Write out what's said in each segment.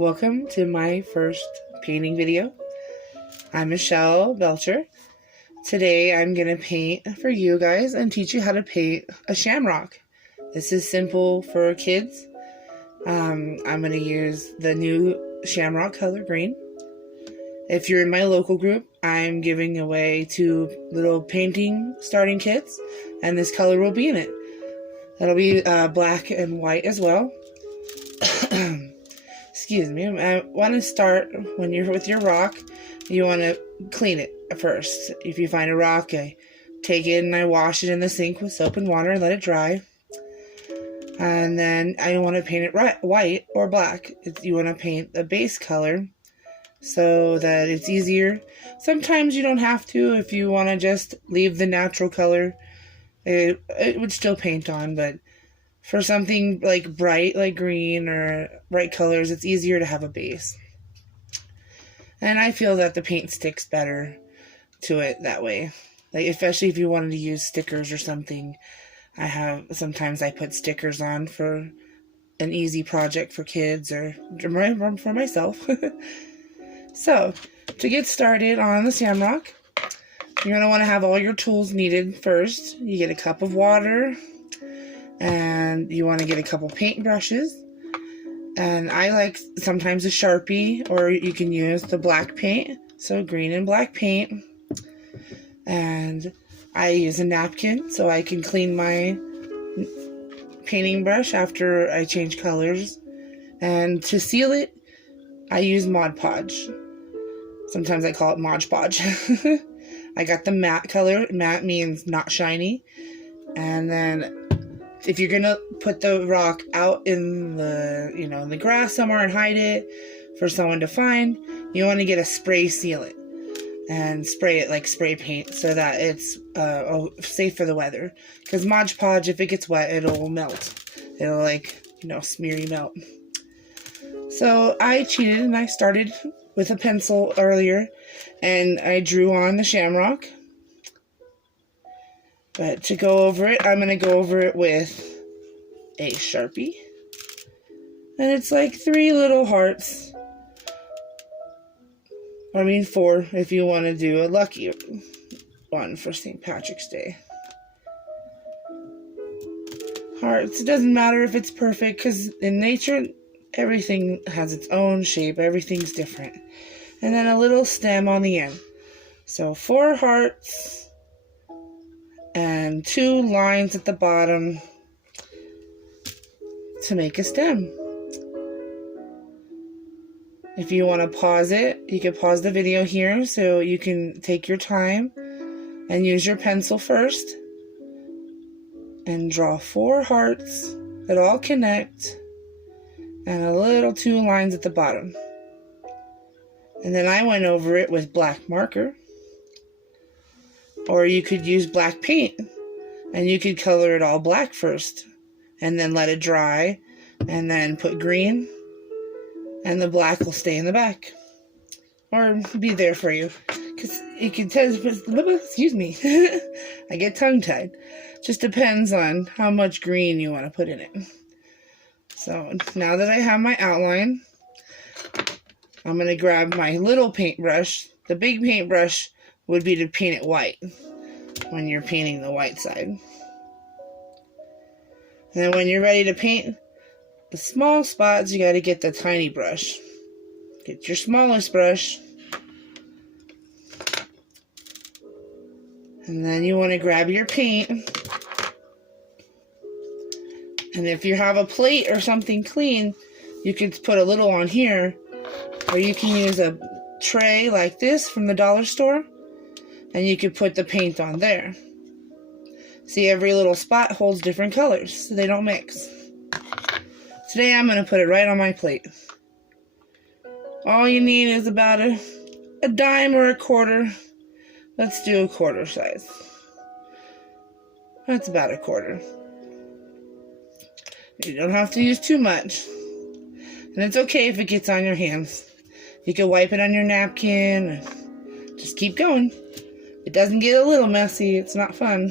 Welcome to my first painting video. I'm Michelle Belcher. Today I'm going to paint for you guys and teach you how to paint a shamrock. This is simple for kids. I'm going to use the new Shamrock color green. If you're in my local group, I'm giving away 2 little painting starting kits, and this color will be in it. That'll be black and white as well. Excuse me. I want to start when you're with your rock. You want to clean it first. If you find a rock, I take it and I wash it in the sink with soap and water and let it dry. And then I want to paint it white or black. You want to paint the base color so that it's easier. Sometimes you don't have to. If you want to just leave the natural color, it would still paint on, but for something like bright, like green or bright colors, it's easier to have a base. And I feel that the paint sticks better to it that way. Like, especially if you wanted to use stickers or something. Sometimes I put stickers on for an easy project for kids or for myself. So, to get started on the Shamrock, you're going to want to have all your tools needed first. You get a cup of water, and you want to get a couple paint brushes. And I like sometimes a Sharpie, or you can use the black paint, so green and black paint. And I use a napkin so I can clean my painting brush after I change colors. And to seal it, I use Mod Podge. Sometimes I call it Mod Podge. I got the matte color. Matte means not shiny. And then if you're going to put the rock out in the, in the grass somewhere and hide it for someone to find, you want to get a spray sealant and spray it like spray paint so that it's safe for the weather. Because Mod Podge, if it gets wet, it'll melt. It'll smeary melt. So I cheated and I started with a pencil earlier and I drew on the Shamrock. But to go over it, I'm going to go over it with a Sharpie. And it's like 3 little hearts. 4 if you want to do a lucky one for St. Patrick's Day. Hearts, it doesn't matter if it's perfect, because in nature, everything has its own shape. Everything's different. And then a little stem on the end. So 4 hearts and 2 lines at the bottom to make a stem. If you want to pause it, you can pause the video here so you can take your time and use your pencil first and draw 4 hearts that all connect and a little 2 lines at the bottom. And then I went over it with black marker. Or you could use black paint, and you could color it all black first, and then let it dry, and then put green, and the black will stay in the back, or be there for you, because you can tell, excuse me, I get tongue-tied. Just depends on how much green you want to put in it. So, now that I have my outline, I'm going to grab my little paintbrush. The big paintbrush would be to paint it white when you're painting the white side. And then when you're ready to paint the small spots, you got to get the tiny brush. Get your smallest brush. And then you want to grab your paint. And if you have a plate or something clean, you could put a little on here. Or you can use a tray like this from the dollar store. And you could put the paint on there. See, every little spot holds different colors, so they don't mix. Today I'm going to put it right on my plate. All you need is about a dime or a quarter. Let's do a quarter size. That's about a quarter. You don't have to use too much. And it's okay if it gets on your hands. You can wipe it on your napkin and just keep going. It doesn't get a little messy. It's not fun.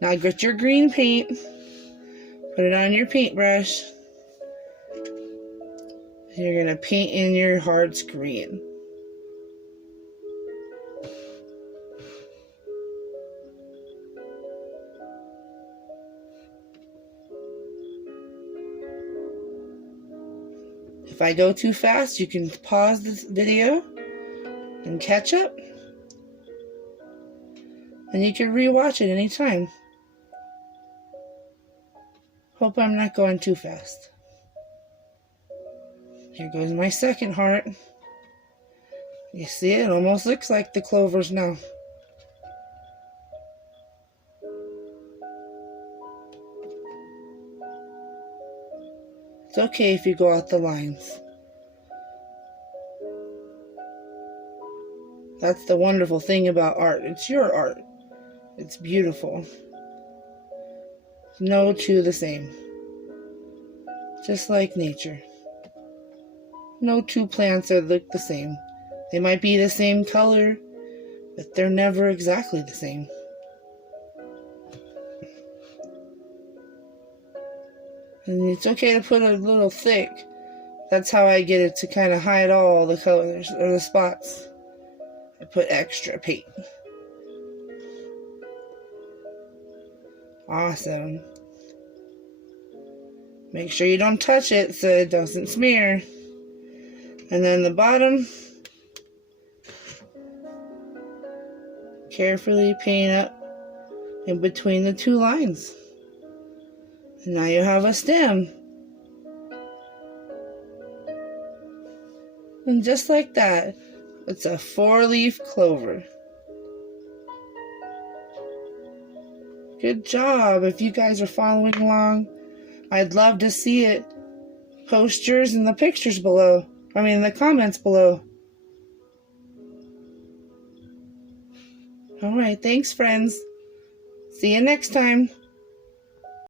Now get your green paint. Put it on your paintbrush. You're going to paint in your heart's green. If I go too fast, you can pause this video and catch up. And you can rewatch it anytime. Hope I'm not going too fast. Here goes my second heart. You see, it almost looks like the clovers now. It's okay if you go out the lines. That's the wonderful thing about art. It's your art. It's beautiful. No two the same. Just like nature. No two plants look the same. They might be the same color, but they're never exactly the same. And it's okay to put a little thick. That's how I get it to kind of hide all the colors or the spots. I put extra paint. Awesome. Make sure you don't touch it so it doesn't smear. And then the bottom, carefully paint up in between the two lines. And now you have a stem. And just like that, it's a 4-leaf clover. Good job. If you guys are following along, I'd love to see it. Post yours in the pictures below. The comments below. Alright, thanks friends. See you next time.